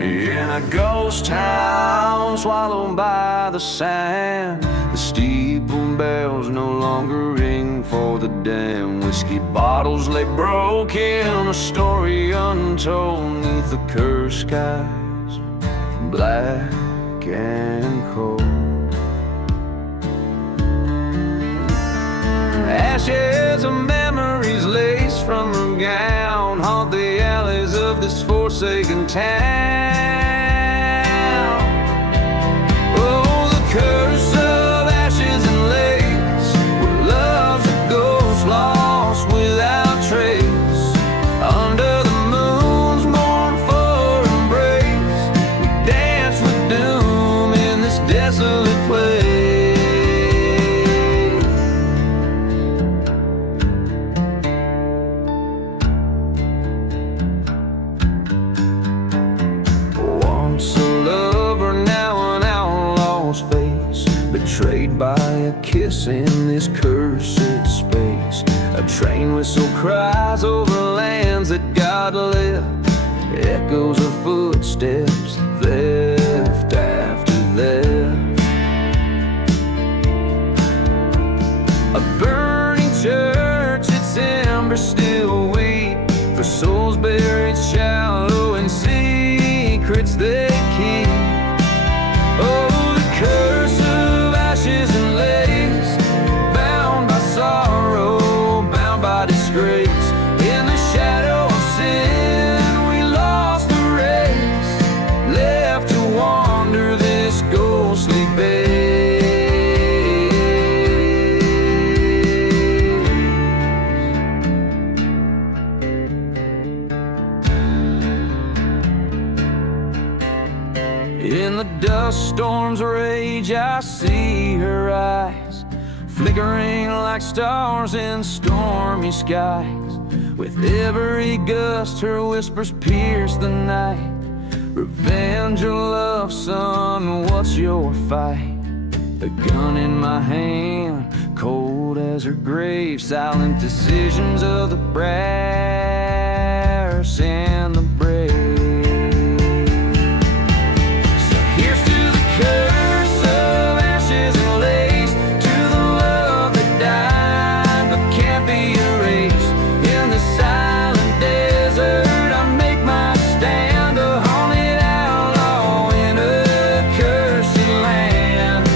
In a ghost town swallowed by the sand, the steeple bells no longer ring for the damn. Whiskey bottles lay broken, a story untold neath the cursed skies, black and cold. Ashes of memories laced from her gown haunt the alleys of this forsaken town. Oh, the curse of ashes and lace, where love's a ghost lost without trace. Under the moon's mournful embrace, we dance with doom in this desolate place. Betrayed by a kiss in this cursed space. A train whistle cries over lands that God left, echoes of footsteps, theft after theft. A burning church, its embers still wait for souls buried shallow in secrets they keep. Oh, the curse of ashes and lace, bound by sorrow, bound by disgrace. In the shadow of sin, we lost the race, left to wander this ghostly base. In the dust storm's rage, I see her eyes, flickering like stars in stormy skies. With every gust, her whispers pierce the night. Revenge or love, son, what's your fight? A gun in my hand, cold as her grave. Silent decisions of the brass and the brave. Curse of ashes and lace, to the love that died but can't be erased. In the silent desert, I make my stand, a haunted outlaw in a cursed land.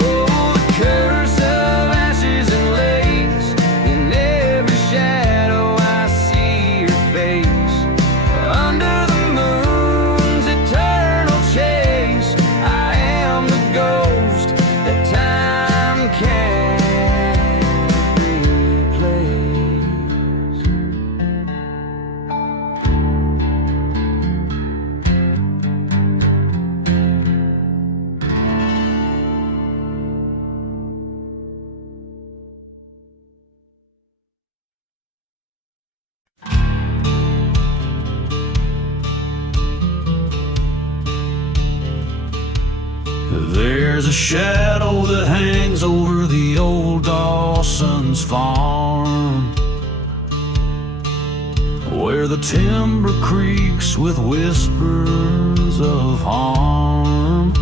Oh, the curse of ashes and lace, in every shadow I see your face. Under the moon's eternal chase, I am the ghost that time can't replace. There's a shadow that hangs over the old Dawson's farm, where the timber creaks with whispers of harm.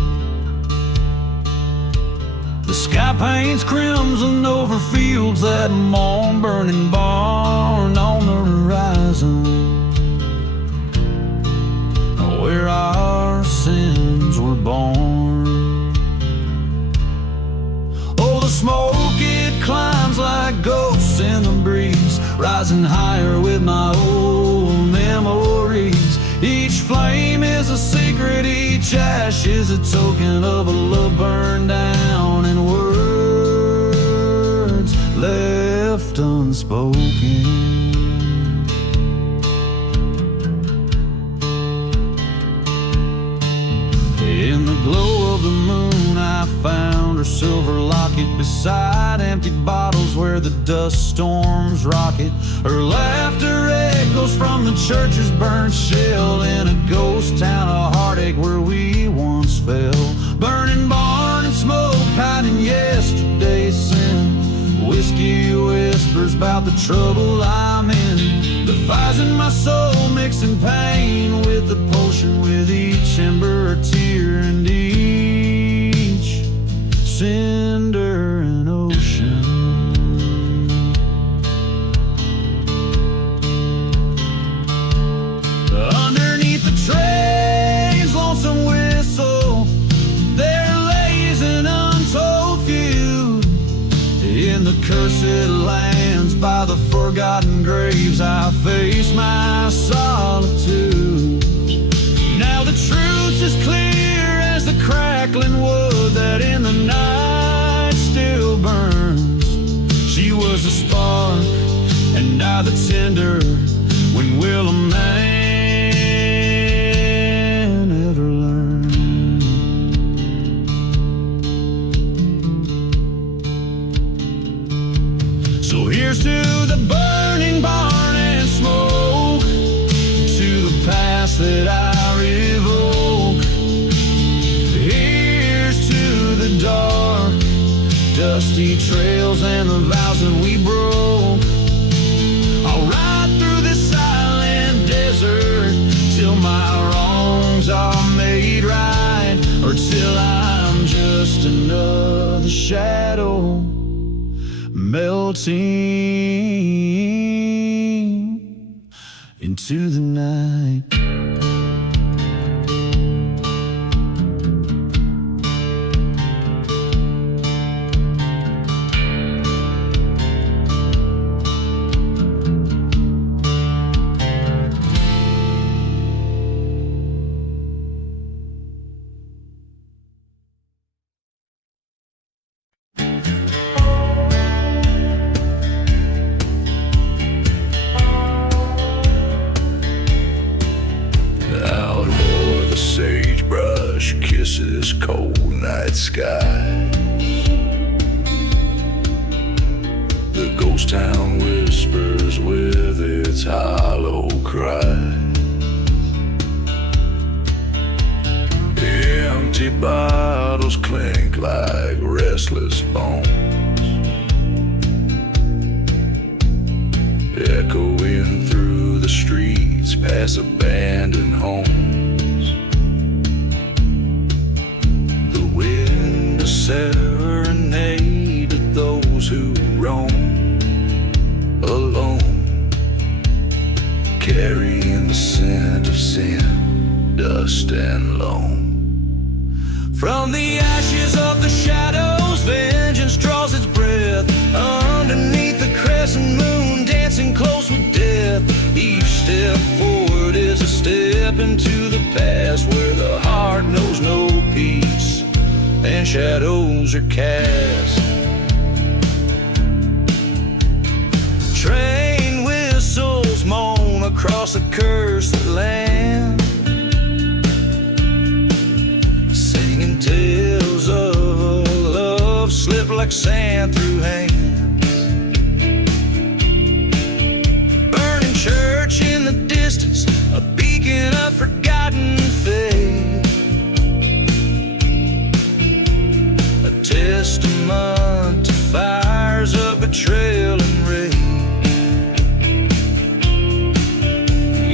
The sky paints crimson over fields that mourn, burning barn on the horizon, where our sins were born. Smoke, it climbs like ghosts in the breeze, rising higher with my old memories. Each flame is a secret, each ash is a token of a love burned down and words left unspoken. In the glow of the moon, I found her silver locket beside empty bottles where the dust storms rocket. Her laughter echoes from the church's burnt shell in a ghost town of heartache where we once fell. Burning barn and smoke hiding yesterday's sin, whiskey whispers about the trouble I'm in. The fires in my soul mixing pain with the potion, with each ember a tear and each cinder an ocean. Underneath the train's lonesome whistle, there lays an untold feud. In the cursed lands by the forgotten graves, I face my solitude. Now the truth's as clear as the crackling wood that in the night still burns. She was the spark and I the tinder. When will a man ever learn? So here's to the burning barn and smoke, to the past that I revoke. Here's to the dark, dusty trails and the vows that we broke. I'll ride through this silent desert till my wrongs are made right, or till I'm just another shadow melting into the night. Kisses cold night skies. The ghost town whispers with its hollow cry. Empty bottles clink like restless bones, echoing through the streets past abandoned homes. A serenade to those who roam alone, carrying the scent of sin, dust and loam. From the ashes of the shadows, vengeance draws its breath. Underneath the crescent moon, dancing close with death. Each step forward is a step into the past, where the heart knows no peace and shadows are cast. Train whistles moan across a cursed land, singing tales of a love slipped like sand through hands. Burning church in the distance, a beacon of forgotten faith. Testament to fires of betrayal and rage.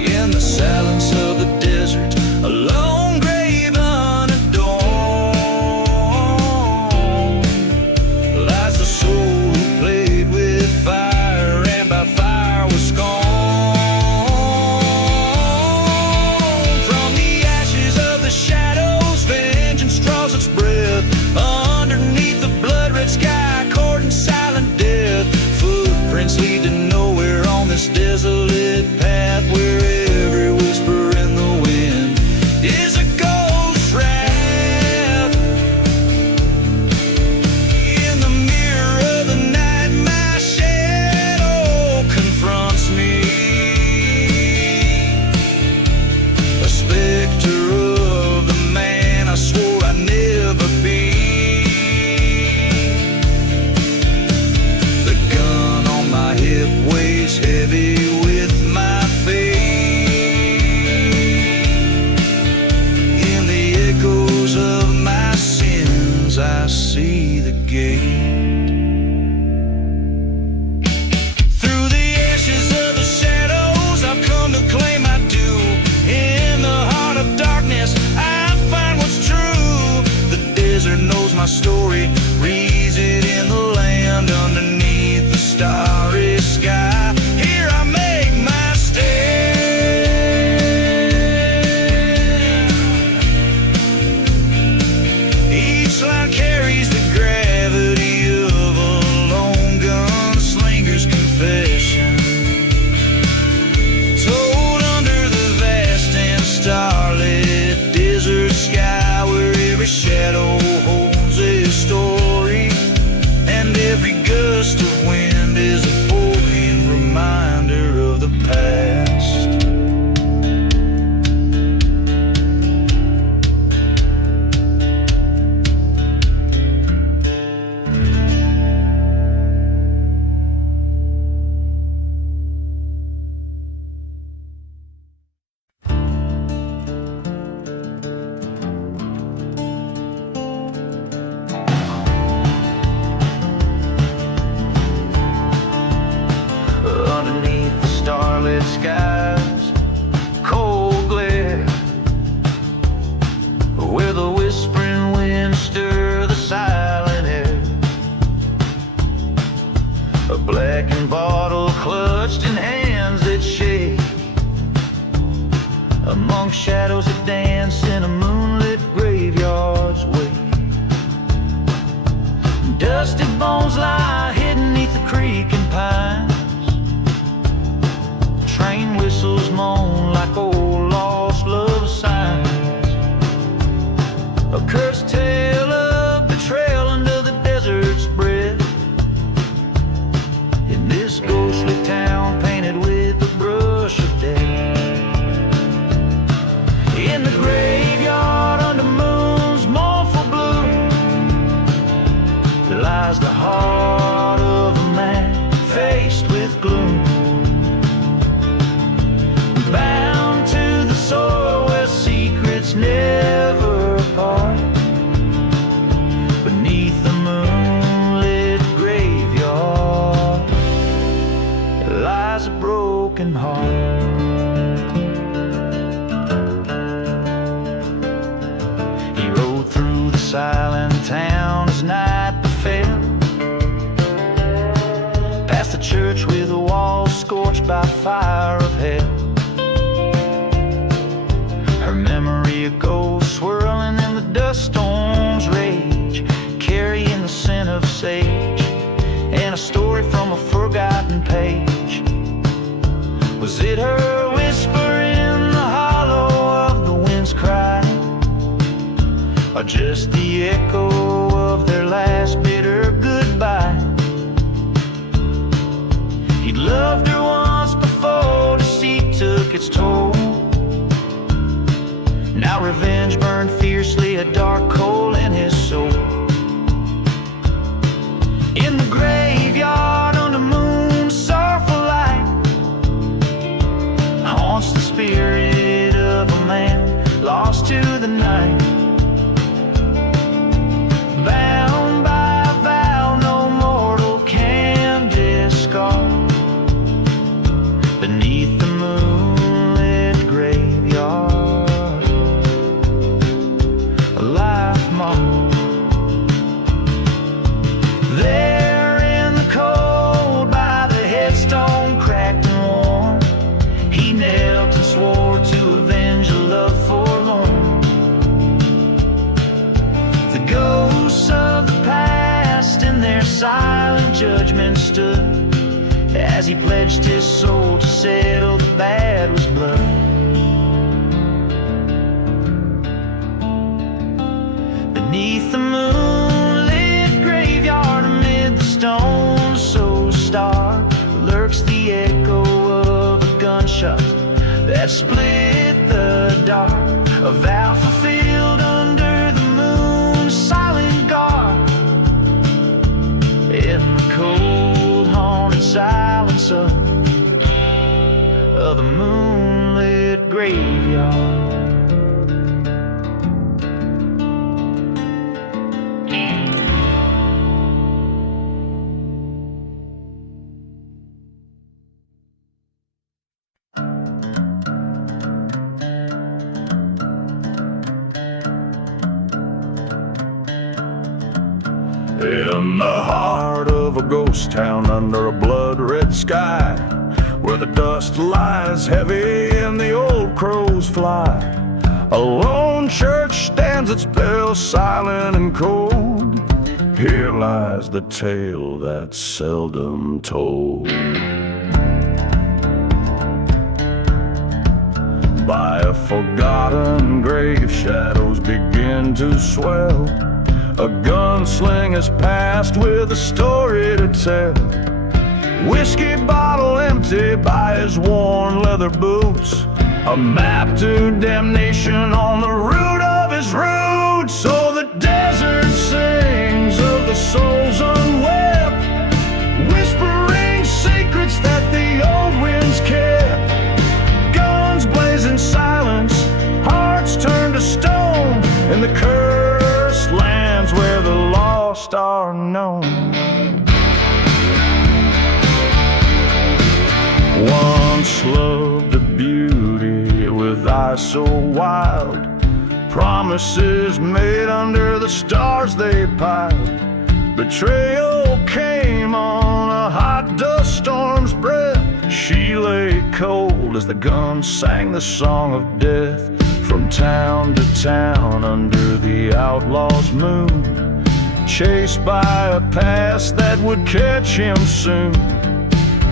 In the silence of the desert, a lone grave unadorned, lies the soul who played with fire and by fire was scorned. From the ashes of the shadows, vengeance draws its breath. Underneath the blood-red sky, courting silent death. story, reads it in the land underneath the starry sky. Here I make my stand. Each line carries the gravity of a lone gunslinger's confession, told under the vast and starlit desert sky, where every shadow holds a story, and every gust of wind is a poignant reminder of the past. Underneath the starlit skies, cold glare, where the whispering winds stir the silent air. A blackened bottle clutched in hands that shake, among shadows that dance in a moonlit graveyard's wake. Dusty bones lie hidden neath the creek and pines. Train whistles moan like old lost love signs. A cursed tale of betrayal under the desert's breath, in this ghostly town painted with a brush of death. In the graveyard under moon's mournful blue lies the heart of a man faced with gloom, bound to the soil where secrets never part. Beneath the moonlit graveyard lies a broken heart. He rode through the silent town as night befell, past the church with the walls scorched by fire of hell. Her memory a ghost swirling in the dust storm's rage, carrying the scent of sage and a story from a forgotten page. Was it her whisper in the hollow of the wind's cry, or just the echo of their last bitter goodbye? He'd loved her once before, deceit took its toll. Now revenge burned fiercely, a dark hole in his soul. In the graveyard under moon's sorrowful light haunts the spirit of a man lost to the night, bound by a vow no mortal can discard. Beneath the moonlit graveyard, a life mark. There in the cold by the headstone cracked and worn, he knelt and swore to avenge a love forlorn. The ghosts of the past in their silent judgment stood as he pledged his soul to settle the bad was blood. Beneath the moonlit graveyard amid the stones so stark lurks the echo of a gunshot that split the dark. A vow fulfilled under the moon's silent guard, in the cold haunted silence of the moonlit graveyard. In the heart of a ghost town under a blood-red sky, where the dust lies heavy and the old crows fly, a lone church stands its bell silent and cold. Here lies the tale that's seldom told. By a forgotten grave, shadows begin to swell. A gunslinger's past with a story to tell. Whiskey bottle empty by his worn leather boots, a map to damnation on the root of his roots. So the desert sings of the souls unwept, whispering secrets that the old winds kept. Guns blaze in silence, hearts turn to stone, in the cursed lands where the lost are known. Once loved a beauty with eyes so wild, promises made under the stars they piled. Betrayal came on a hot dust storm's breath. She lay cold as the guns sang the song of death. From town to town under the outlaw's moon, chased by a past that would catch him soon.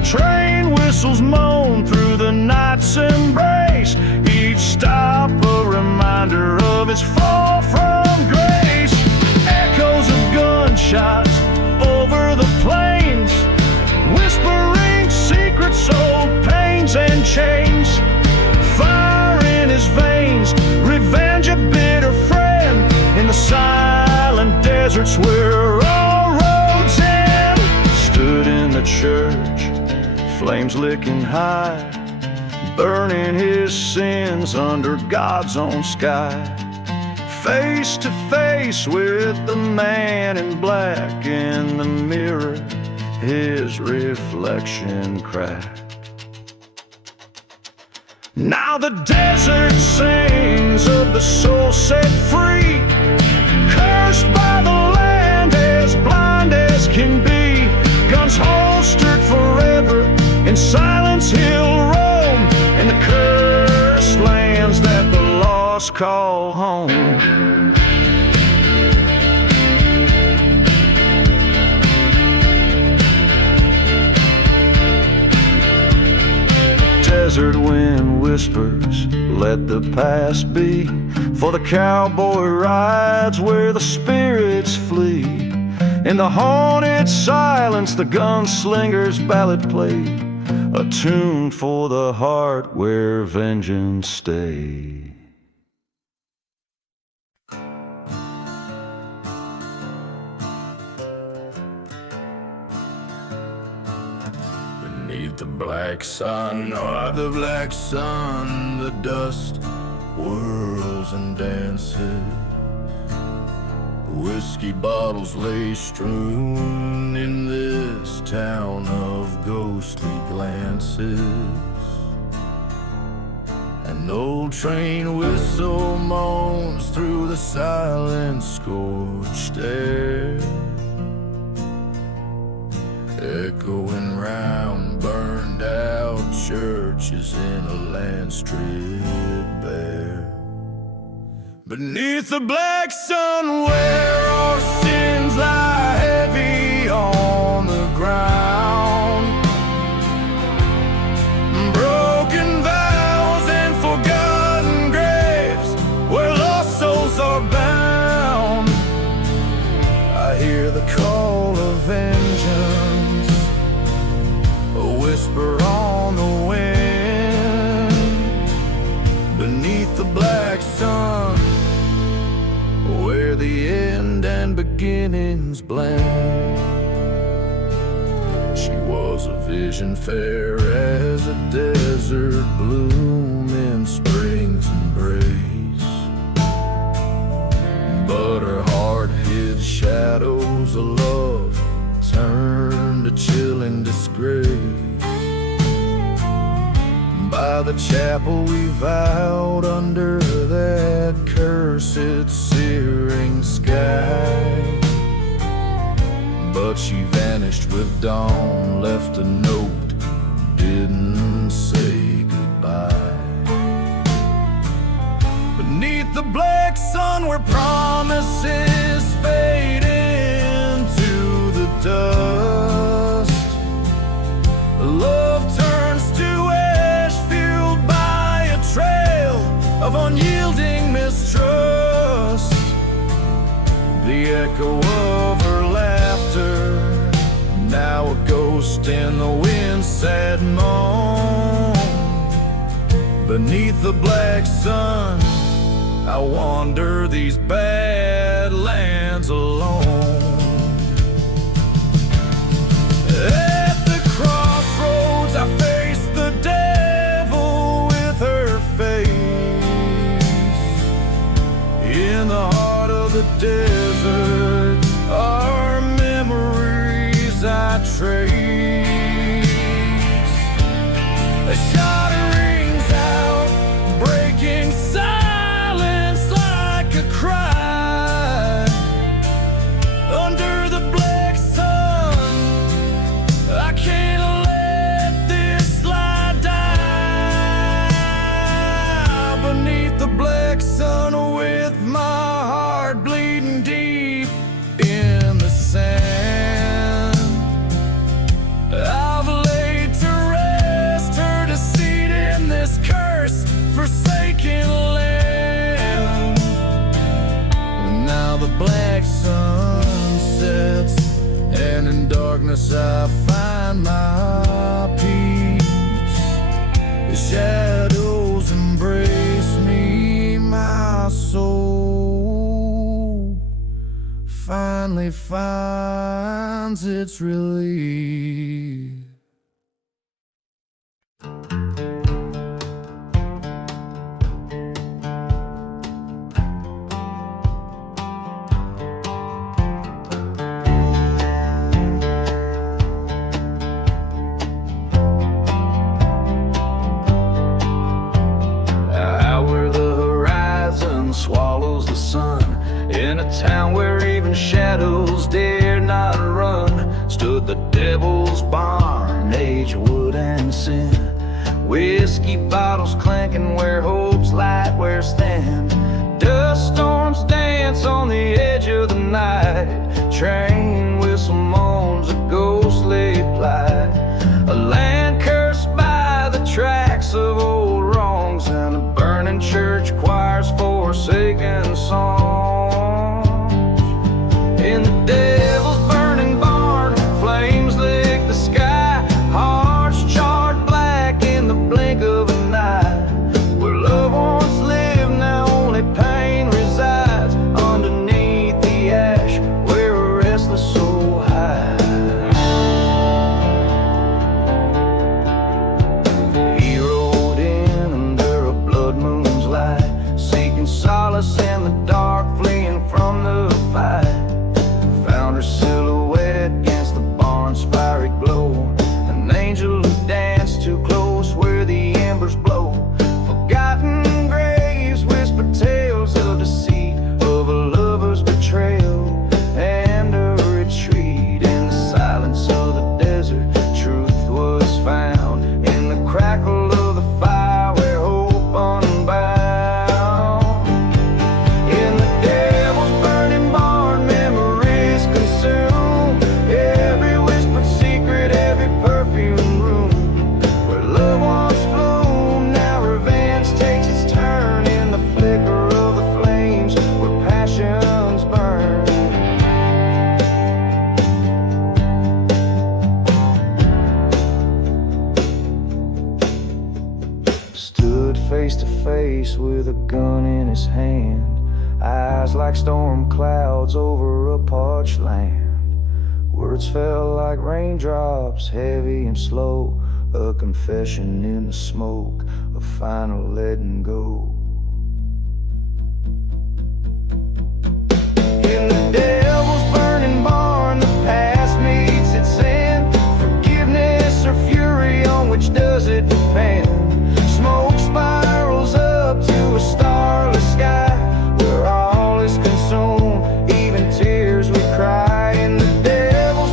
Train whistles moan through the night's embrace, each stop a reminder of his fall from grace. Echoes of gunshots over the plains, whispering secrets, old pains and chains. Fire in his veins, revenge a bitter friend, in the silent deserts where all roads end. Stood in the church, flames licking high, burning his sins under God's own sky. Face to face with the man in black, in the mirror his reflection cracked. Now the desert sings of the soul set free, cursed by the land, as blind as can be. Guns holstered forever, in silence he'll roam, in the cursed lands that the lost call home. Desert wind whispers, let the past be, for the cowboy rides where the spirits flee. In the haunted silence the gunslinger's ballad played, a tune for the heart where vengeance stays. Beneath the black sun, the black sun, the dust whirls and dances. Whiskey bottles lay strewn in this town of ghostly glances. An old train whistle moans through the silent scorched air, echoing round burned out churches in a land stripped bare. Beneath the black sun where our sins lie heavy on the ground, broken vows and forgotten graves where lost souls are bound. I hear the call of vengeance, a whisper on the wind. Beneath the black sun where the end and beginnings blend. She was a vision fair as a desert bloom in spring's embrace, but her heart hid shadows of love turned to chilling disgrace. By the chapel we vowed under that cursed searing sky, but she vanished with dawn, left a note, didn't say goodbye. Beneath the black sun where promises fade into the dust, love turns to ash, fueled by a trail of unyielding mistrust. The echo of her laughter, now a ghost in the wind's sad moan. Beneath the black sun, I wander these bad lands alone. At the crossroads I face the devil with her face. In the heart of the desert are memories I trace. A shot rings out, breaking silence like a cry. Under the black sun, I can't let this slide die. Beneath the black sun, with my heart bleeding deep in the sand, I've laid to rest her deceit in this cursed, forsaken land. And now the black sun sets, and in darkness I find my peace. The shadows embrace me, my soul finally finds its relief. Swallows the sun in a town where even shadows dare not run. Stood the devil's barn, age of wood and sin. Whiskey bottles clanking where hope's light wears thin. Dust storms dance on the edge of the night. Train whistle moans a ghostly plight. A land cursed by the tracks of old wrongs, and a burning church choir's forsaken songs. In the devil's burning barn, flames lick the sky. Hearts charred black in the blink of an eye. Where love once lived, now only pain resides. Underneath the ash, where a restless soul hides. He rode in under a blood moon's light, seeking solace in the dark, fleeing from the fight. Found her silhouette against the barn's fiery glow, an angel who danced too close where the embers blow. Forgotten graves whisper tales of deceit, of a lover's betrayal and a retreat. In the silence of the desert, truth was found in the crackle of the fire where hope unbound. In the devil's burning barn, memories consume every whispered secret, every perfumed room. Where love once bloomed, now revenge takes its turn. In the flicker of the flames, where passions burn. Stood face to face with a gun in his hand, eyes like storm clouds over a parched land. Words fell like raindrops, heavy and slow, a confession in the smoke, a final letting go. In the devil's burning barn, the past meets its end. Forgiveness or fury, on which does it depend? Smoke spirals up to a starless sky, where all is consumed, even tears we cry. In the devil's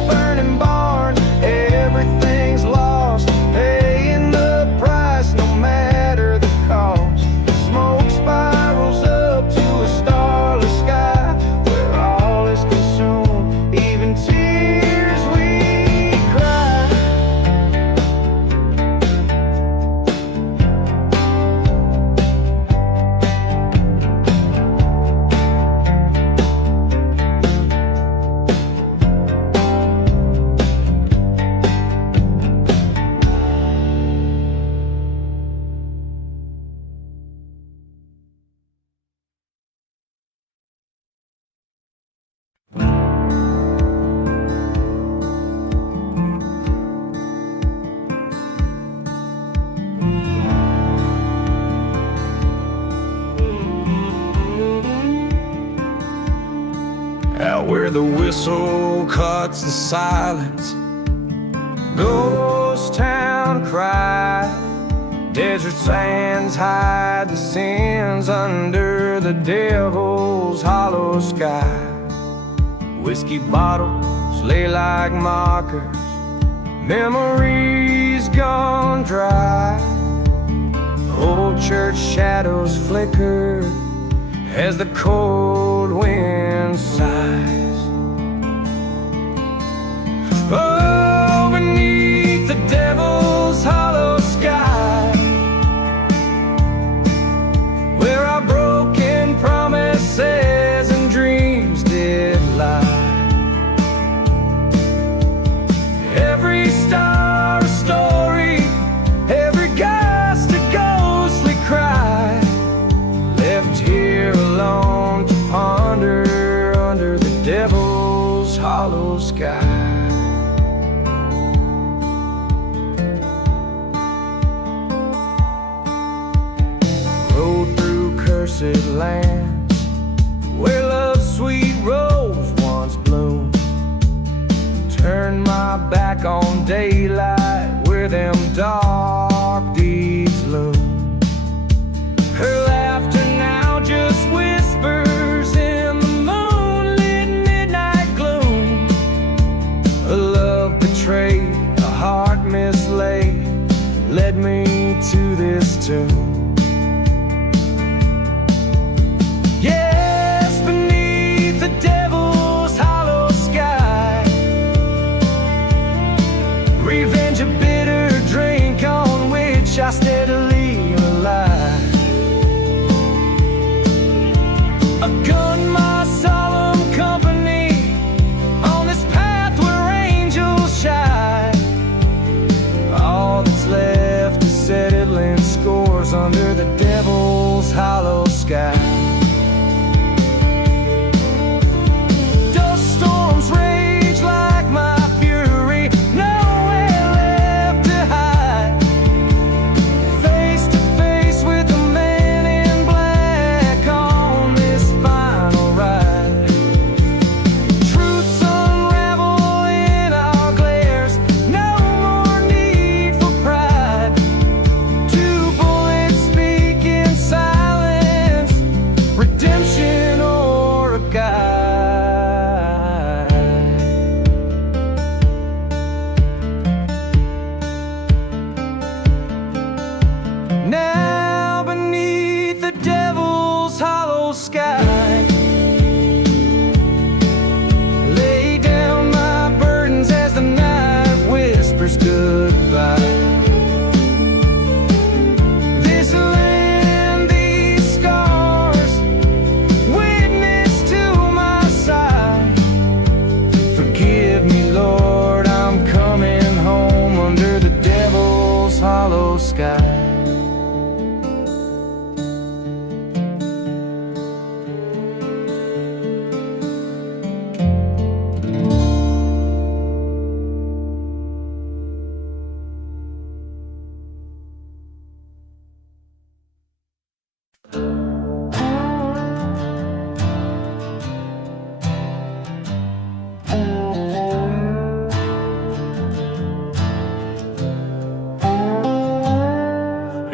the whistle cuts the silence. Ghost town cry, desert sands hide the sins under the devil's hollow sky. Whiskey bottles lay like markers, memories gone dry. Old church shadows flicker as the cold wind sighs. Oh, beneath the devil's hollow sky, where our broken promises and dreams did lie. Every star a story, every gust a ghostly cry, left here alone to ponder under the devil's hollow sky. Rode through cursed lands where love's sweet rose once bloomed. Turned my back on daylight where them dark deeds loom. Her laughter now just whispers in the moonlit midnight gloom. A love betrayed, a heart mislaid, led me to this tomb. Yes, beneath the devil's hollow sky, revenge a bitter drink on which I steadily rely. A gun, my solemn company, on this path where angels shine. All that's left is settling scores under the devil's hollow sky. Dust storms rage like my fury, nowhere left to hide. Face to face with the man in black on this final ride. Truths unravel in our glares, no more need for pride. Two bullets speak in silence, redemption or a guide. Now beneath the devil's hollow sky, lay down my burdens as the night whispers goodbye. This land, these scars, witness to my side. Forgive me, Lord, I'm coming home under the devil's hollow sky.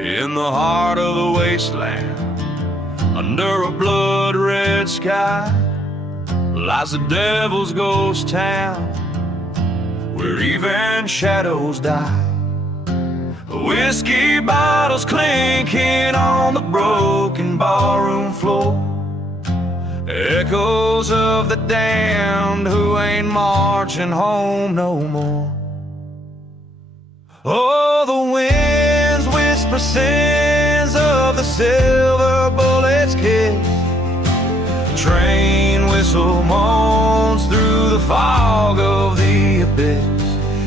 In the heart of the wasteland, under a blood-red sky, lies the devil's ghost town, where even shadows die. Whiskey bottles clinking on the broken ballroom floor, echoes of the damned who ain't marching home no more. Oh, the winds whisper sins of the silver bullet's kiss. Train whistle moans through the fog of the abyss.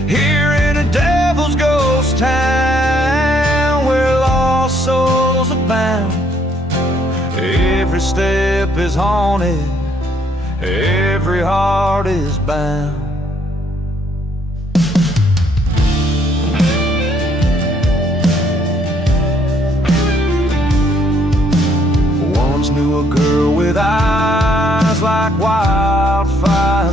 Here in a devil's ghost town, where lost souls are bound, every step is haunted, every heart is bound. Once knew a girl with eyes like wildfire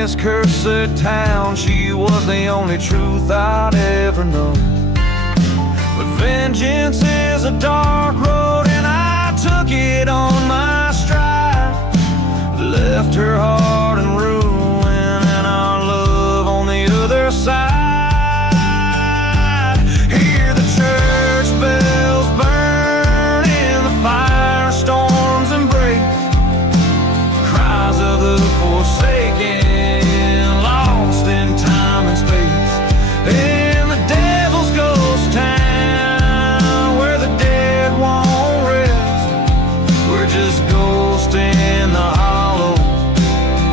this cursed town. She was the only truth I'd ever known. But vengeance is a dark road, and I took it on my stride. Left her heart in ruin and our love on the other side. Hear the church bells burn in the firestorms embrace, cries of the forsaken, lost in time and space. In the devil's ghost town, where the dead won't rest, we're just ghosts in the hollow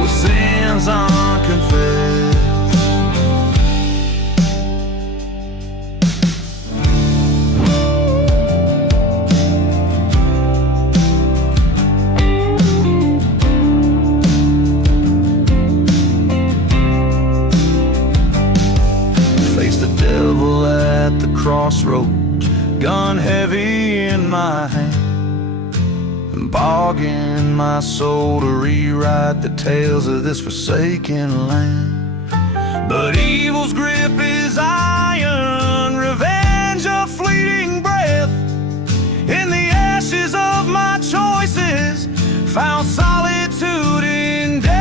with sins unconfessed. At the crossroads, gun heavy in my hand, and bogging my soul to rewrite the tales of this forsaken land. But evil's grip is iron, revenge a fleeting breath. In the ashes of my choices, found solitude in death.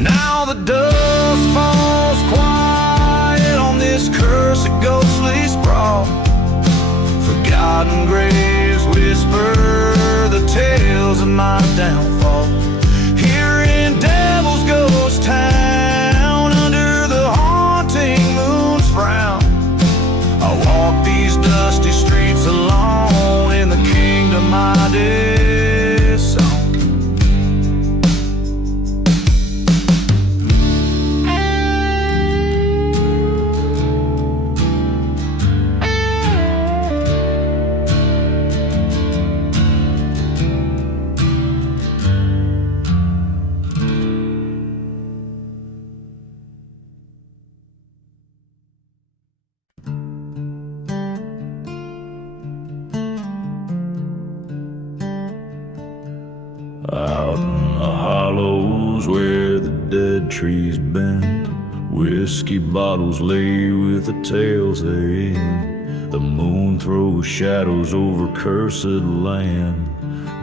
Now the dust falls quiet on this cursed ghostly sprawl. Forgotten graves whisper the tales of my downfall. Here in Devil's Ghost Town, under the haunting moon's frown, I walk these dusty streets alone in the kingdom I disown. Out in the hollows where the dead trees bend, whiskey bottles lay with the tails therein. The moon throws shadows over cursed land,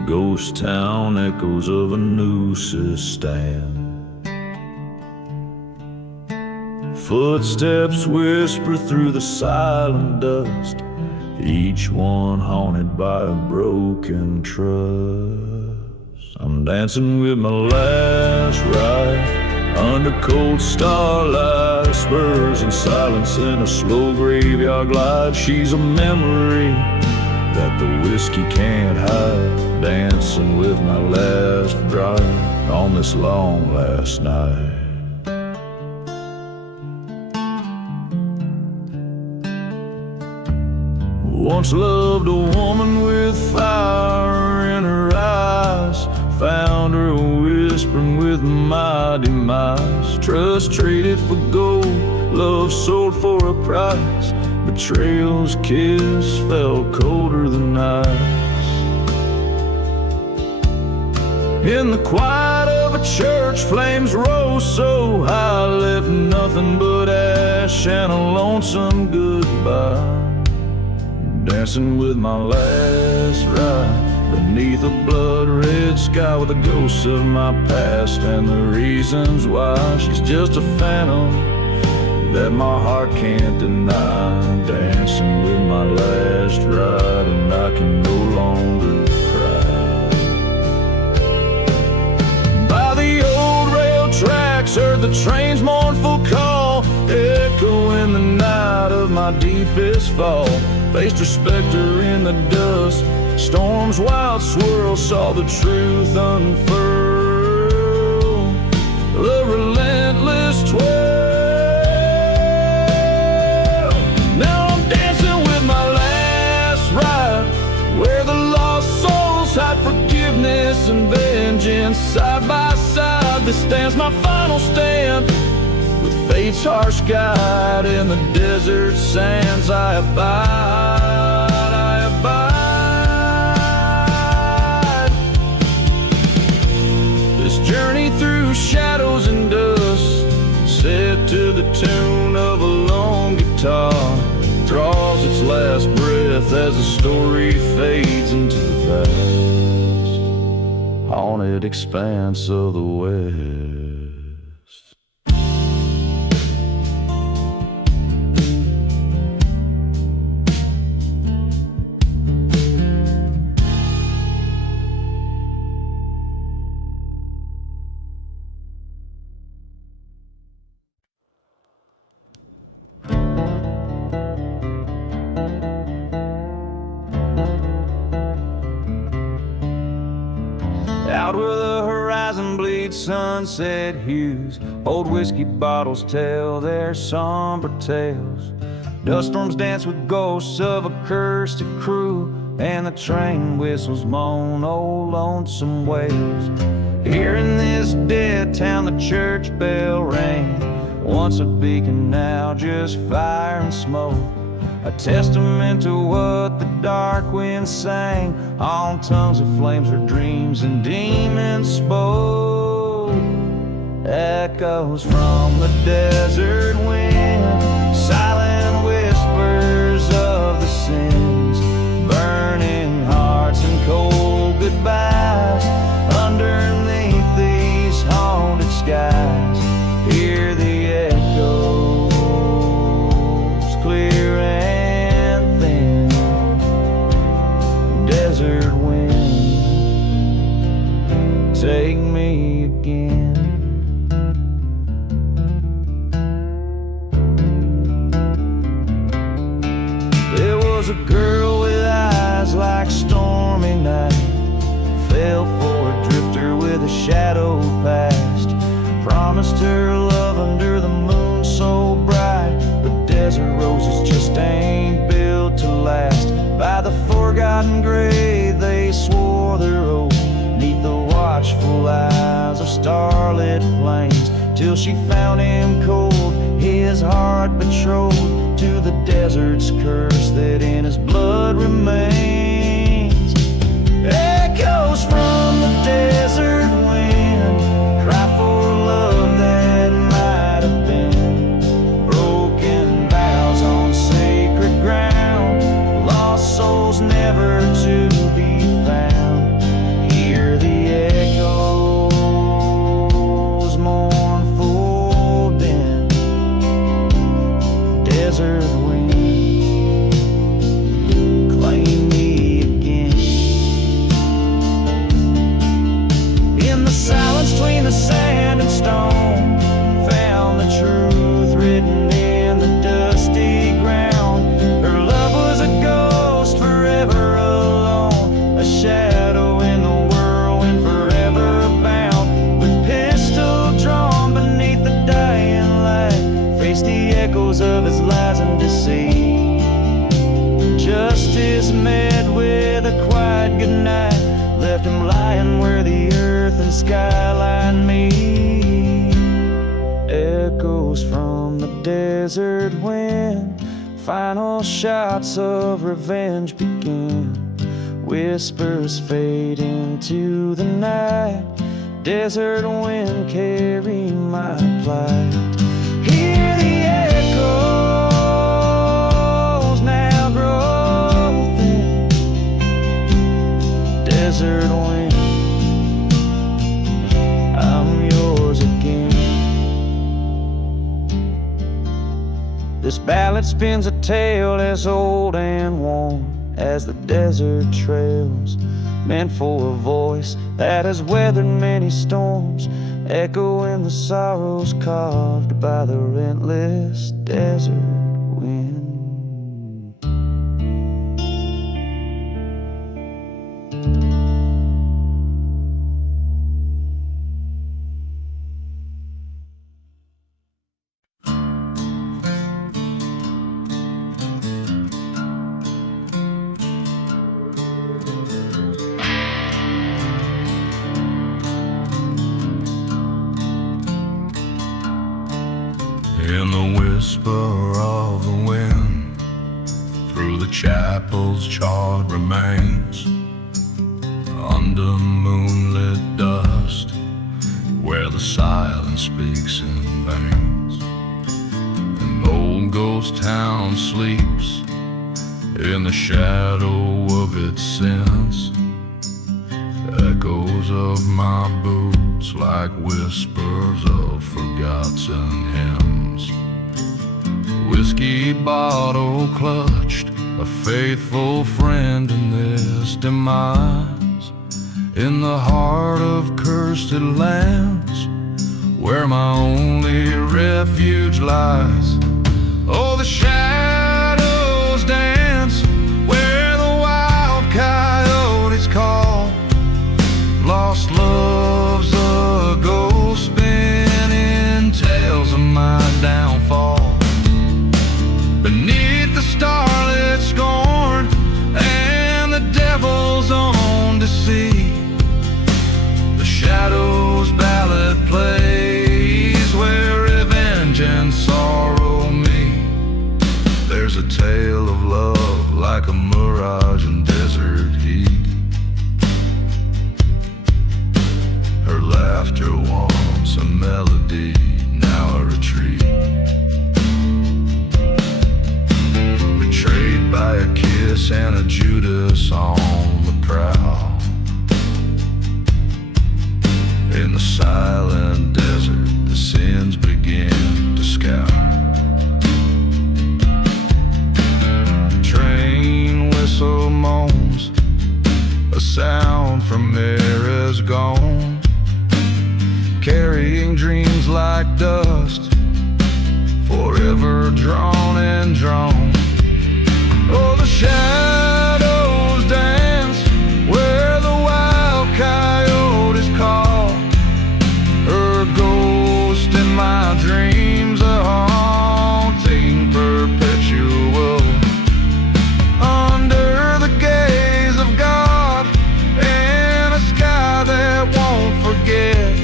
ghost town echoes of a noose's stand. Footsteps whisper through the silent dust, each one haunted by a broken trust. I'm dancing with my last ride under cold starlight, spurs and silence in a slow graveyard glide. She's a memory that the whiskey can't hide, dancing with my last drive on this long last night. Once loved a woman with fire in her eyes, found her whispering with my demise. Trust traded for gold, love sold for a price. Betrayal's kiss felt colder than ice. In the quiet of a church, flames rose so high, left nothing but ash and a lonesome goodbye. Dancing with my last ride beneath a blood-red sky, with the ghosts of my past and the reasons why. She's just a phantom that my heart can't deny. Dancing with my last ride, and I can no longer cry. By the old rail tracks, heard the train's mournful call, echo in the night of my deepest fall. Faced her specter in the dust, storm's wild swirl, saw the truth unfurl. The relentless twirl. Now I'm dancing with my last ride, where the lost souls hide forgiveness and vengeance. Side by side, this stands my final stand, with fate's harsh guide in the desert sands. I abide, I abide. breath as the story fades into the vast, haunted expanse of the West. Out where the horizon bleeds sunset hues, old whiskey bottles tell their somber tales. Dust storms dance with ghosts of a cursed crew, and the train whistles moan old lonesome wails. Here in this dead town the church bell rang, once a beacon, now just fire and smoke. A testament to what the dark wind sang, on tongues of flames her dreams and demons spoke. Echoes from the desert wind, silent whispers of the sins, burning hearts and cold goodbyes. Underneath these haunted skies, hear the echoes clear and thin. Desert wind, take me again. There was a girl with eyes like stormy night, fell for a drifter with a shadowed past, promised her love under the moon so bright, but desert roses just ain't built to last. By the forgotten grave they swore their oath, neath the watchful eyes of starlit plains, till she found him cold, his heart betrothed to the desert's curse that in his blood remains. Echoes from the desert wind cry for love that might have been, broken vows on sacred ground, lost souls never to be found. Hear the echoes mournful din, desert wind, claim me again. In the silence between the sand and stone, found the truth written in the dusty ground. Her love was a ghost forever alone, a shadow in the whirlwind forever bound. With pistol drawn beneath the dying light, faced the echoes of his lies and deceit. Justice met with a quiet goodnight, left him lying where the earth and skyline meet. Echoes from the desert wind, final shots of revenge begin. Whispers fade into the night, desert wind carry my plight. Hear the echoes now grow thin, desert wind, I'm yours again. This ballad spins a tale as old and worn as the desert trails, meant for a voice that has weathered many storms, echoing the sorrows carved by the relentless desert wind. In the whisper of the wind, through the chapel's charred remains, under moonlit dust, where the silence speaks in veins. An old ghost town sleeps, in the shadow of its sense. Echoes of my boots like whispers of forgotten hymns. Whiskey bottle clutched, a faithful friend in this demise. In the heart of cursed lands, where my only refuge lies. Oh, the shadows dance where the wild coyotes call. Lost love's a ghost spinning tales of my downfall. Beneath the starlit scorn and the devil's own deceit, the shadows ballad plays where revenge and sorrow meet. There's a tale of love like a mirage in desert heat. Her laughter once a melody, now a retreat. Betrayed by a kiss and a Judas on the prowl. In the silent desert, the sins begin to scour. Train whistle moans, a sound from eras gone, carrying dreams like dust, forever drawn and drawn. Oh, the shadows dance where the wild coyotes call. Her ghost in my dreams, a haunting perpetual. Under the gaze of God and a sky that won't forget,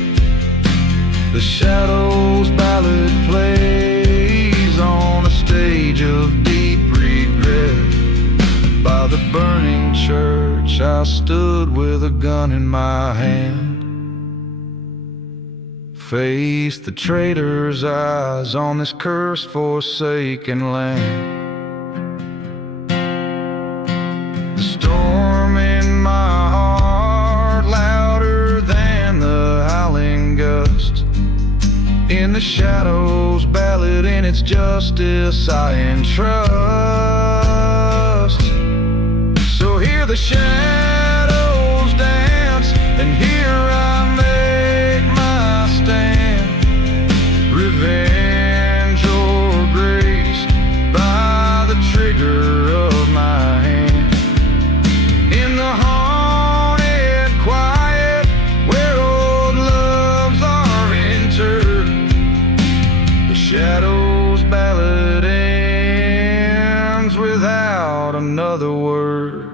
the shadows ballad plays on a stage of deep regret. By the burning church I stood with a gun in my hand, faced the traitor's eyes on this cursed forsaken land. The storm in my heart louder than the howling gust. In the shadows ballad, in its justice I entrust. So hear the shadows dance, and here I make my stand. Revenge or grace by the trigger of my hand. In the haunted quiet where old loves are interred, the shadows ballad ends without another word.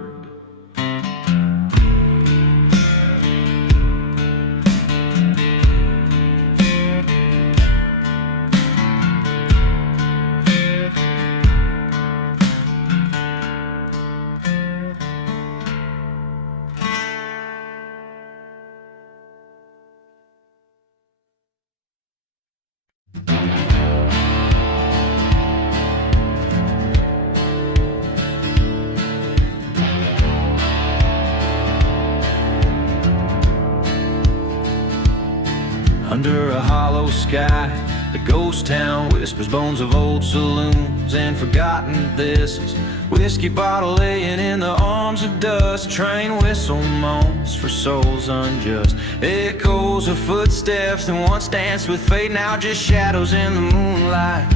Under a hollow sky, the ghost town whispers bones of old saloons and forgotten thistles. Whiskey bottle laying in the arms of dust. Train whistle moans for souls unjust. Echoes of footsteps that once danced with fate, now just shadows in the moonlight,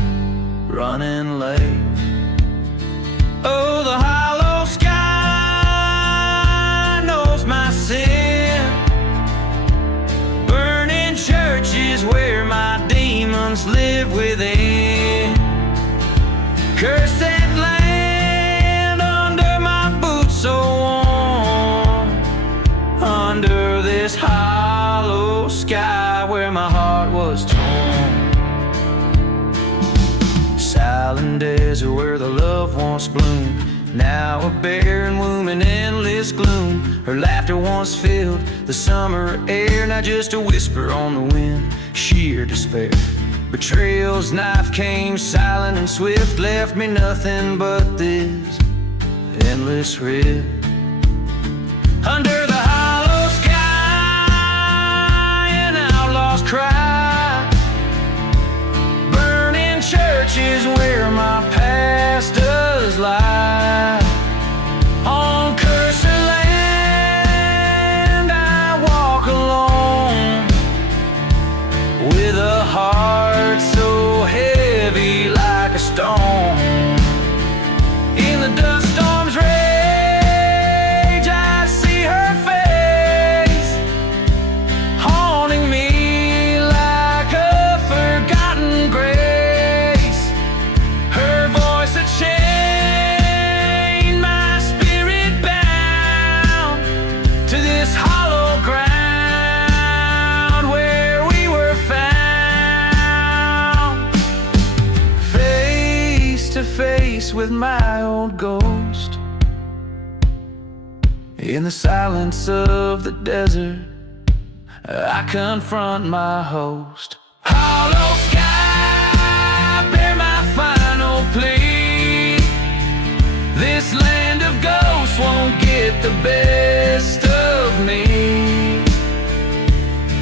running late. Oh, the hollow sky knows my sin. Burning churches where my demons live within. Curse that land under my boots so warm. Under this hollow sky where my heart was torn. Silent desert where the love once bloomed, now a barren womb in endless gloom. Her laughter once filled the summer air, now just a whisper on the wind, sheer despair. Betrayal's knife came silent and swift, left me nothing but this endless rip. Under the hollow sky, an outlaw's cry. Burning churches where my past does lie. On cursed land I walk alone, with a heart so heavy like a stone. In the dust storm's rage, I see her face, haunting me like a forgotten grace. Her voice a chain, my spirit bound to this hollow ground where we were found. Face to face with my old ghost, in the silence of the desert, I confront my host. Hollow sky, bear my final plea. This land of ghosts won't get the best of me.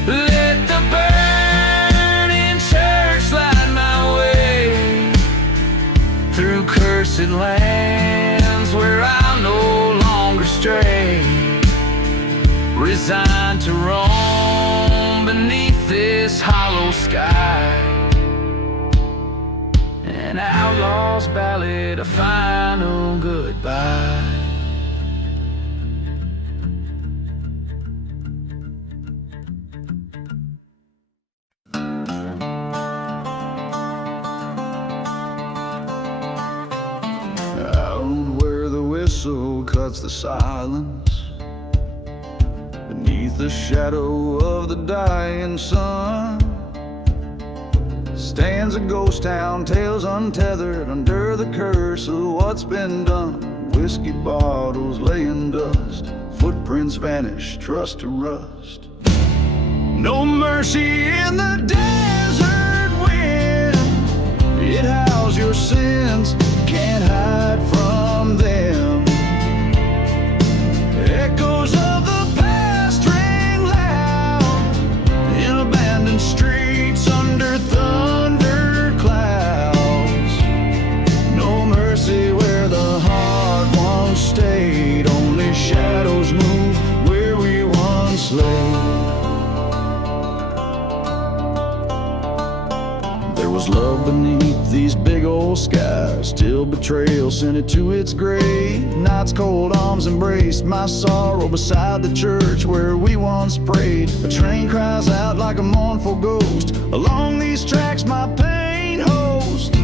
Let the burning church light my way through cursed lands where I'll no longer stray, resigned to roam beneath this hollow sky. An outlaw's ballad, a final goodbye. Out where the whistle cuts the silence, beneath the shadow of the dying sun, stands a ghost town, tales untethered under the curse of what's been done. Whiskey bottles lay in dust, footprints vanish, trust to rust. No mercy in the desert wind, it howls your sins, can't hide from them. Echoes of the past ring loud in abandoned streets under thunder clouds. No mercy where the heart once stayed, only shadows move where we once lay. There was love beneath these big old skies, till betrayal sent it to its grave. Night's cold arms embraced my sorrow beside the church where we once prayed. A train cries out like a mournful ghost, along these tracks my pain host.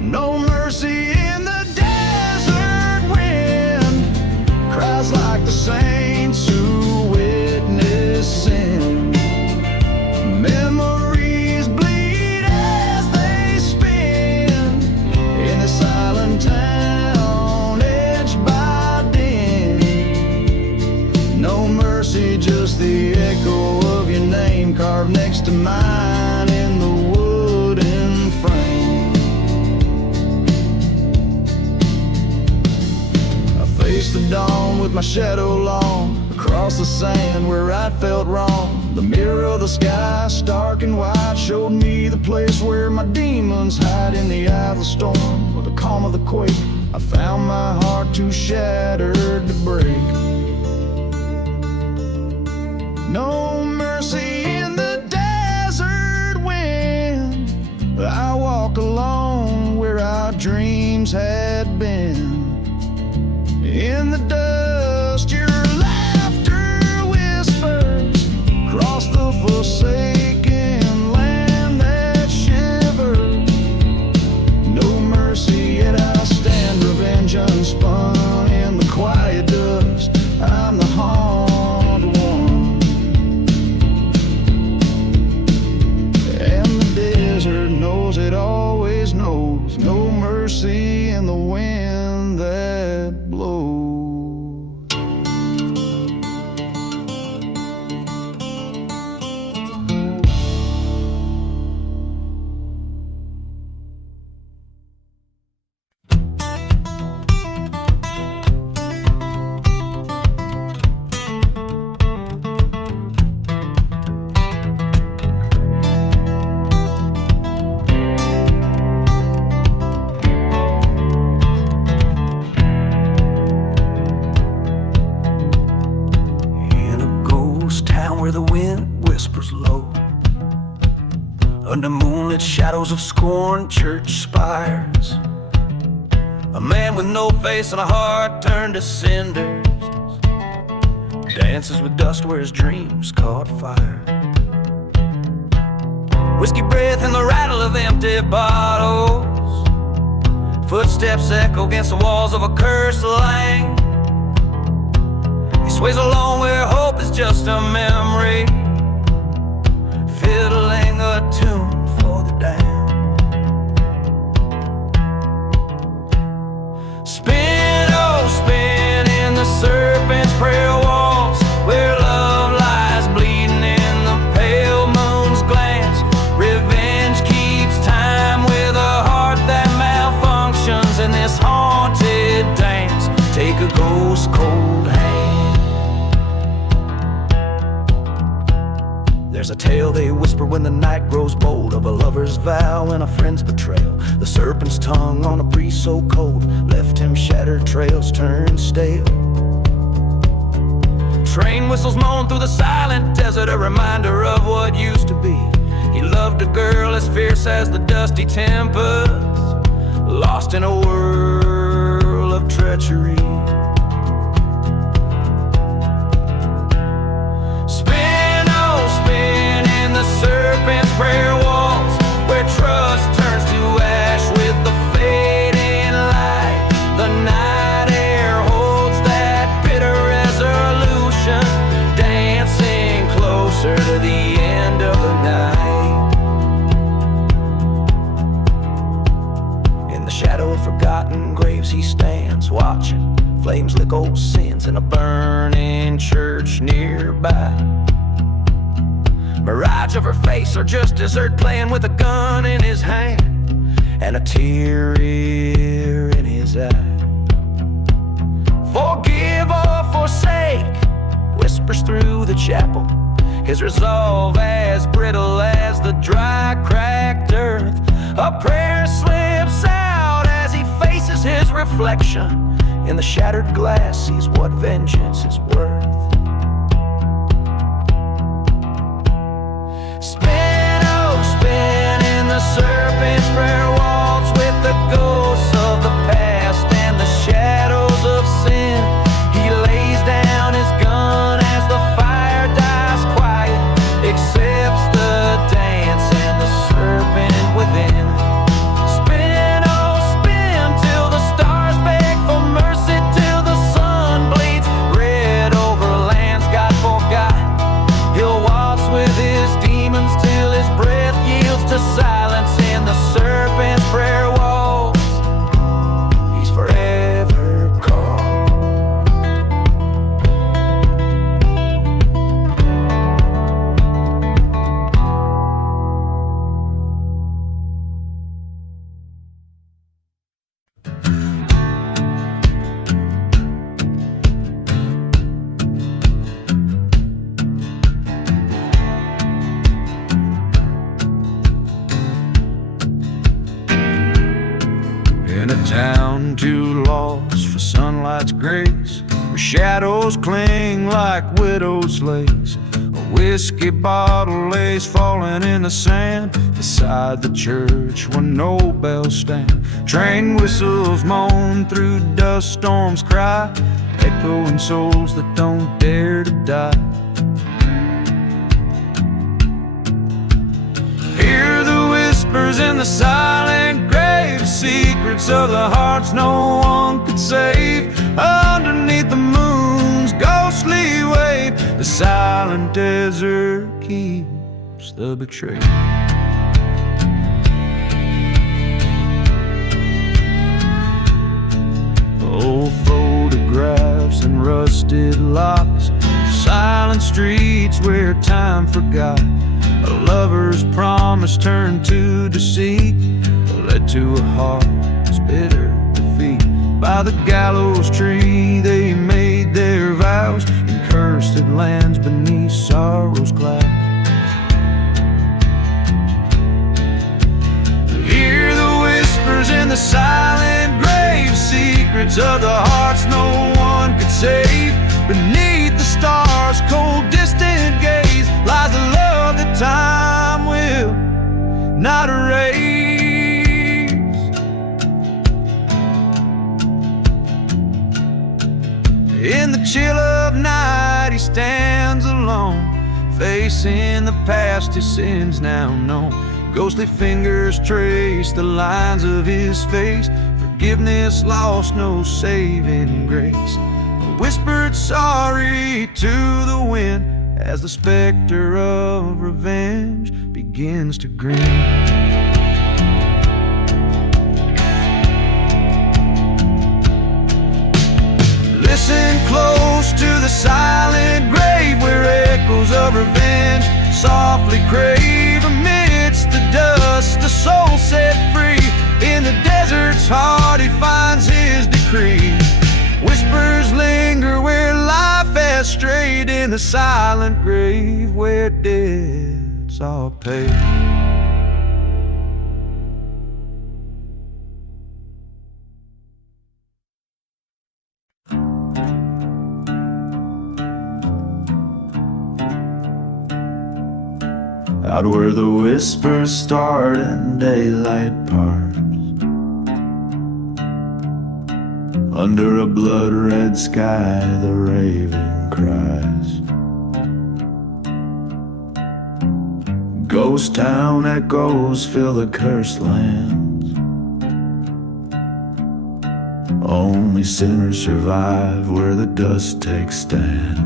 No mercy in the desert wind, cries like the saints who witness sin. Memories bleed as they spin in the silent town edged by din. No mercy, just the echo of your name carved next to mine in the wooden frame. I face the dawn with my shadow long, across the sand where I felt wrong. The mirror of the sky, stark and white, showed me the place where my demons hide. In the eye of the storm, with the calm of the quake, I found my heart too shattered to break. No mercy in the desert wind, I walk alone where our dreams had been. In the dust, your laughter whispers across the forsaken land that shivers. No mercy, yet I stand revenge unspun in the quiet dust. I'm the haunted one, and the desert knows it always knows. No mercy in the wind that blows. the moonlit shadows of scorned church spires. A man with no face and a heart turned to cinders dances with dust where his dreams caught fire. Whiskey breath and the rattle of empty bottles. Footsteps echo against the walls of a cursed lane. He sways along where hope is just a memory, fiddling a tune for the damned. Spin, oh spin in the serpent's prayer waltz, where love lies bleeding in the pale moon's glance. Revenge keeps time with a heart that malfunctions in this haunted dance. Take a ghost cold hand. There's a tale they whisper when the night grows bold, of a lover's vow and a friend's betrayal. The serpent's tongue on a breeze so cold left him shattered trails turned stale. Train whistles moan through the silent desert, a reminder of what used to be. He loved a girl as fierce as the dusty tempest, lost in a whirl of treachery. Spin, oh spin in the serpent's prayer waltz, where trust turns to ash with the fading light. The night air holds that bitter resolution, dancing closer to the end of the night. In the shadow of forgotten graves he stands, watching flames lick old sins in a burning church nearby. Mirage of her face, or just desert playing with a gun in his hand and a tear in his eye. Forgive or forsake, whispers through the chapel, his resolve as brittle as the dry, cracked earth. A prayer slips out as he faces his reflection. In the shattered glass sees what vengeance is worth. Spin, oh spin in the serpent's prayer waltz, with the ghosts of the past and the shadows of sin. He lays down his gun as the fire dies quiet, accepts the dance and the serpent within. Spin, oh spin till the stars beg for mercy, till the sun bleeds red over lands God forgot. He'll waltz with his demons till his breath yields to silence in the serpent's prayer waltz. He's forever called. In a town too lost for sunlight's grace, where shadows cling like widowed slaves, a whiskey bottle lays falling in the sand beside the church where no bells stand. Train whistles moan through dust storms cry, echoing souls that don't dare to die. Hear the whispers in the silent grave, secrets of the hearts no one could save. Underneath the moon's ghostly wave, the silent desert keeps the betrayed. Old photographs and rusted locks, silent streets where time forgot. A lover's promise turned to deceit, led to a heart's bitter defeat. By the gallows tree they made their vows, in cursed lands beneath sorrow's cloud. Hear the whispers in the silent grave, secrets of the hearts no one could save. Beneath the stars' cold distant gaze lies a love that time will not erased. In the chill of night he stands alone, facing the past his sins now known. Ghostly fingers trace the lines of his face. Forgiveness lost, no saving grace. A whispered sorry to the wind as the specter of revenge begins to grin. Listen close to the silent grave where echoes of revenge softly crave. Amidst the dust, a soul set free. In the desert's heart he finds his decree. Whispers linger where life has strayed. In the silent grave where debts are paid. Out where the whispers start and daylight parts, under a blood-red sky the raven cries. Ghost town echoes fill the cursed lands. Only sinners survive where the dust takes stand.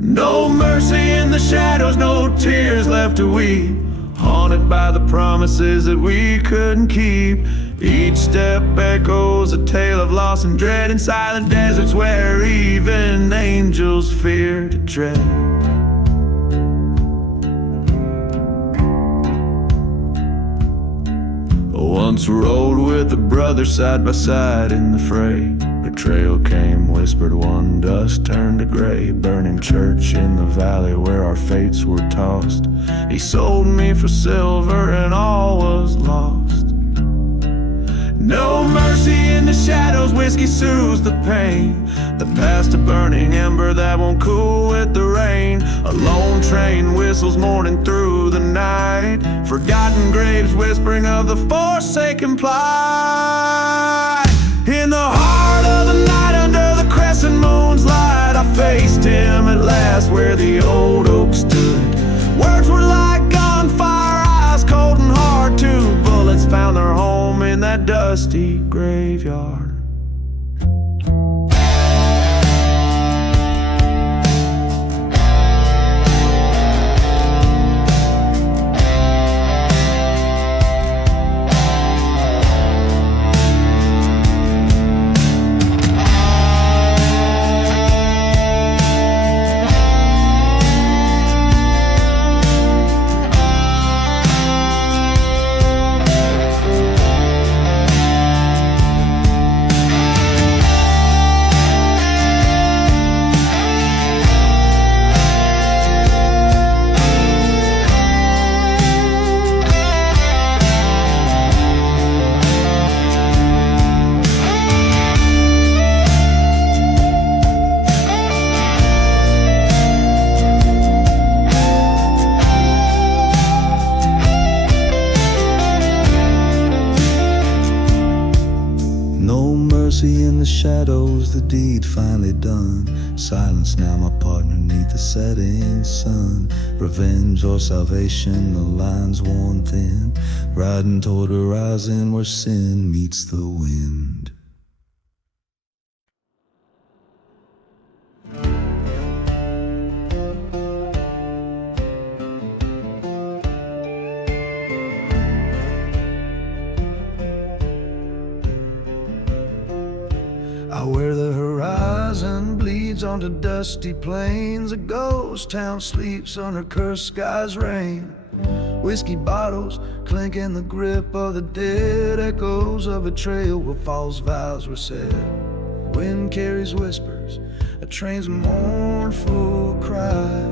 No mercy in the shadows, no tears left to weep. Haunted by the promises that we couldn't keep. Each step echoes a tale of loss and dread in silent deserts where even angels fear to tread. Once rode with a brother side by side in the fray. Betrayal came, whispered one, dust turned to gray. Burning church in the valley where our fates were tossed. He sold me for silver and all was lost. No mercy in the shadows, whiskey soothes the pain. The past a burning ember that won't cool with the rain. A lone train whistles mourning through the night. Forgotten graves whispering of the forsaken plight. In the heart of the night under the crescent moon's light, I faced him at last where the old oak stood. Words were like gunfire, eyes cold and hard. Two bullets found their home in that dusty graveyard. In the shadows, the deed finally done. Silence now, my partner, neath the setting sun. Revenge or salvation, the lines worn thin. Riding toward a horizon where sin meets the wind. Where the horizon bleeds onto dusty plains, a ghost town sleeps under cursed skies' rain. Whiskey bottles clink in the grip of the dead, echoes of betrayal where false vows were said. Wind carries whispers, a train's mournful cry.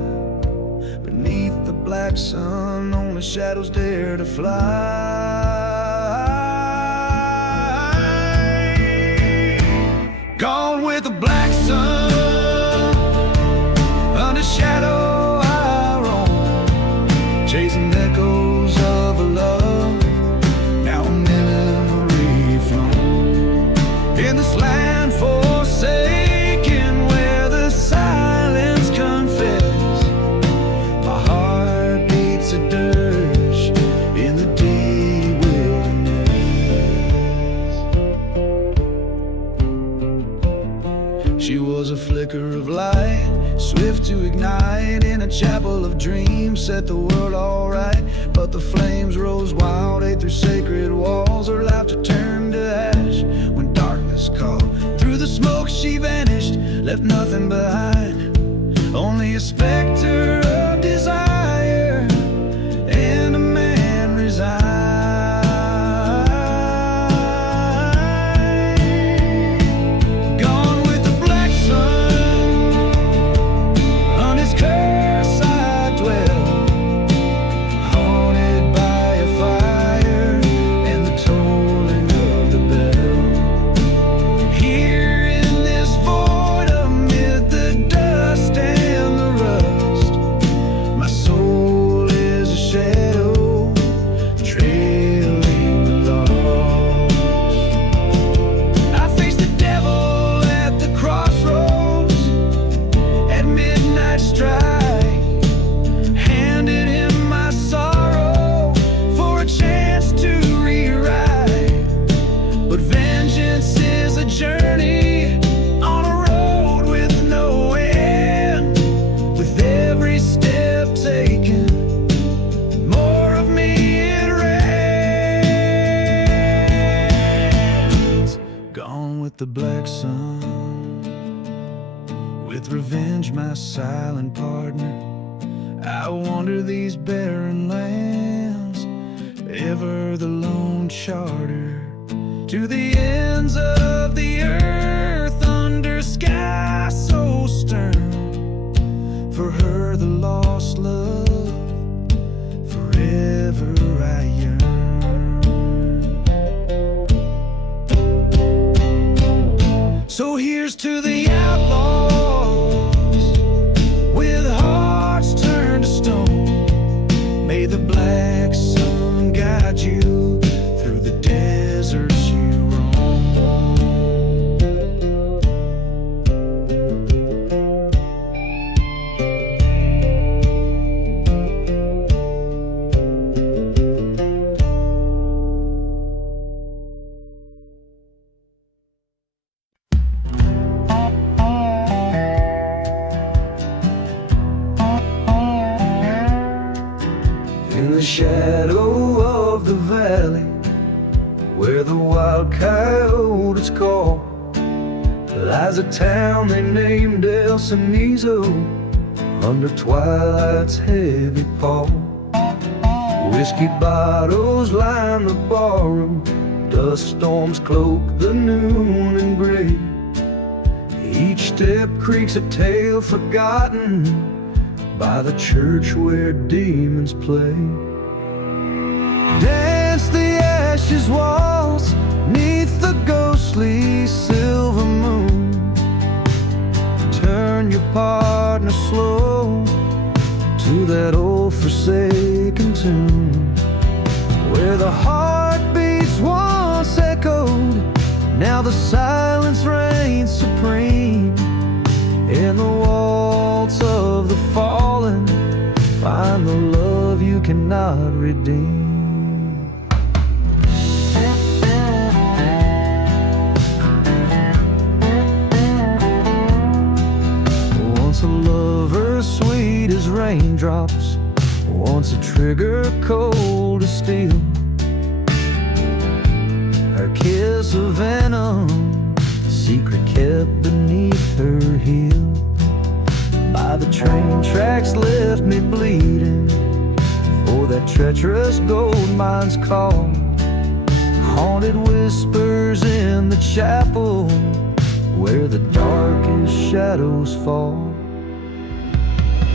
Beneath the black sun, only shadows dare to fly. Gone with the black sun, under shadow I roam. chasing echoes of a love, now a memory flown. In this land forsaken, where the silence confess, my heart beats a dirge in the deep wilderness. She was a flicker of light, swift to ignite in a chapel of dreams, set the world alright. But the flames rose wild, ate through sacred walls. Her laughter turned to ash when darkness called. Through the smoke she vanished, left nothing behind, only a specter of desire and a man resigned. The black sun, with revenge my silent partner, I wander these barren lands, ever the lone charter, to the ends of the earth, under sky so stern. For her the lost love, forever I yearn. So here's to the outlaws, with hearts turned to stone. May the black sun guide you through the deserts you roam. In the shadow of the valley, where the wild coyotes call, lies a town they named Amigo, under twilight's heavy pall. Whiskey bottles line the barroom, dust storms cloak the noon and gray. Each step creaks a tale forgotten by the church where demons play. Dance the ashes waltz neath the ghostly silver moon. Turn your partner slow to that old forsaken tune, where the heartbeats once echoed, now the silence reigns supreme. In the waltz of the fallen, find the love you cannot redeem. Once a lover sweet as raindrops, once a trigger cold as steel, her kiss of venom, secret kept beneath her heel. By the train tracks left me bleeding, for that treacherous gold mine's call. Haunted whispers in the chapel, where the darkest shadows fall.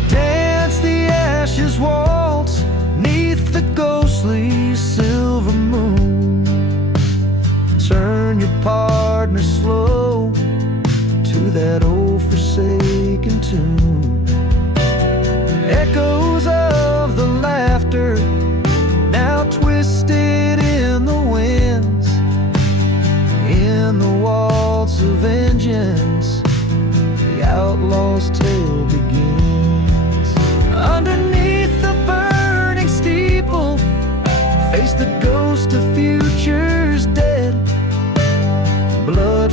Dance the ashes waltz neath the ghostly silver moon. Turn your partner slow to that old forsaken tune. Echoes of the laughter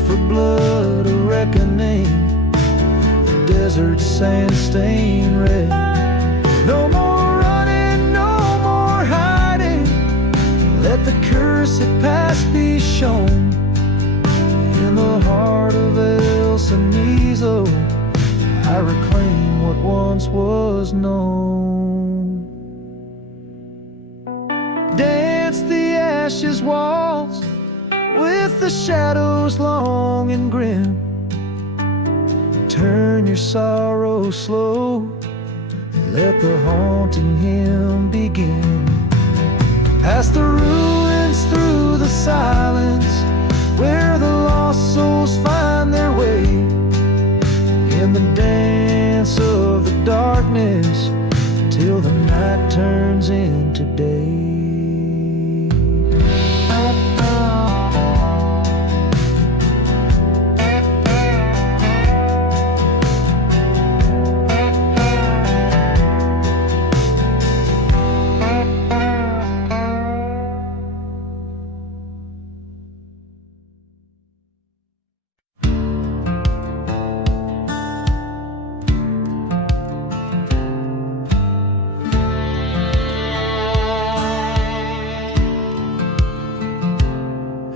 for blood, a reckoning. The desert sand stained red. No more running, no more hiding. Let the cursed past be shown. In the heart of El Cenizo, I reclaim what once was known. Dance the ashes waltz with the shadows long and grim. Turn your sorrow slow, let the haunting hymn begin. Past the ruins, through the silence, where the lost souls find their way. In the dance of the darkness, till the night turns into day.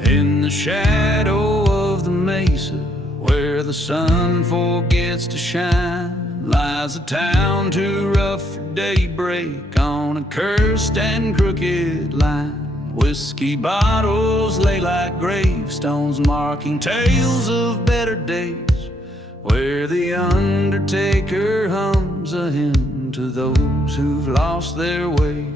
In the shadow of the mesa, where the sun forgets to shine, lies a town too rough for daybreak on a cursed and crooked line. Whiskey bottles lay like gravestones, marking tales of better days, where the undertaker hums a hymn to those who've lost their way.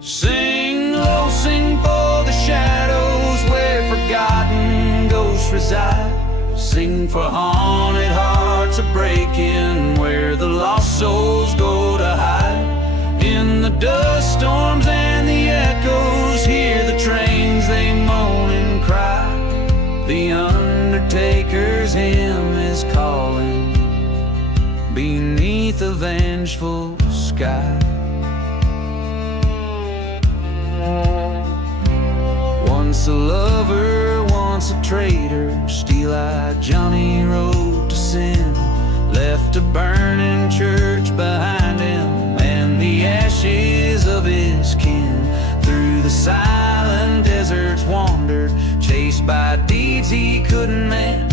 Sing low, sing for the shadows where forgotten ghosts reside. Sing for haunted hearts a breaking, where the lost souls go to hide. In the dust storms and the echoes, hear the trains, they moan and cry. The undertaker's hymn is calling beneath a vengeful sky. Once a lover, once a traitor, steel-eyed Johnny rode to sin, left a burning church behind him and the ashes of his kin. Through the silent deserts wandered, chased by deeds he couldn't mend,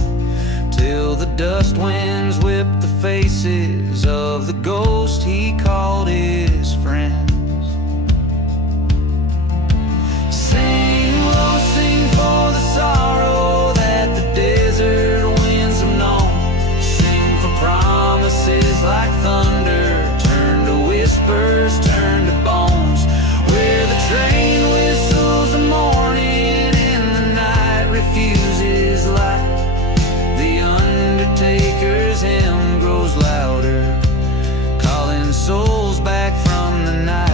till the dust winds whipped the faces of the ghost he called his friends. Sing low, sing for the sorrow that the desert winds have known. Sing for promises like thunder, turn to whispers, turn to bones, where the train whistles the morning and the night refuses light. The undertaker's hymn grows louder, calling souls back from the night.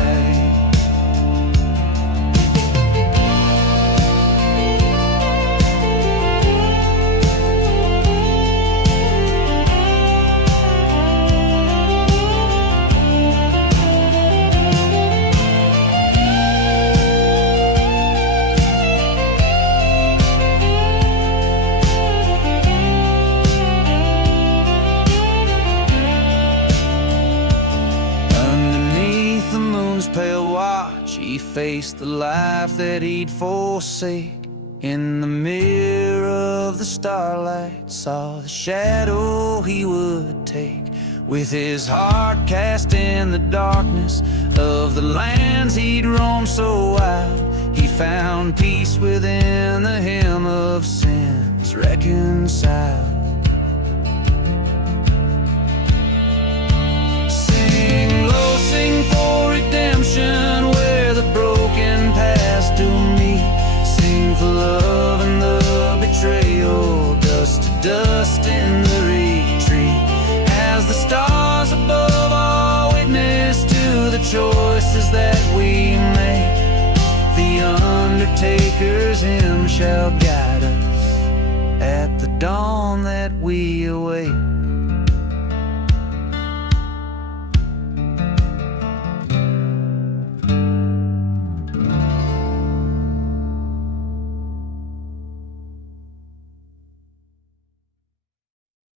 Pale watch, he faced the life that he'd forsake. In the mirror of the starlight, saw the shadow he would take. With his heart cast in the darkness of the lands he'd roamed so wild, he found peace within the hymn of sins reconciled. Sing low, sing for redemption, where the broken past do meet. Sing for love and the betrayal, dust to dust in the retreat. As the stars above all witness to the choices that we make, the undertaker's hymn shall guide us at the dawn that we await.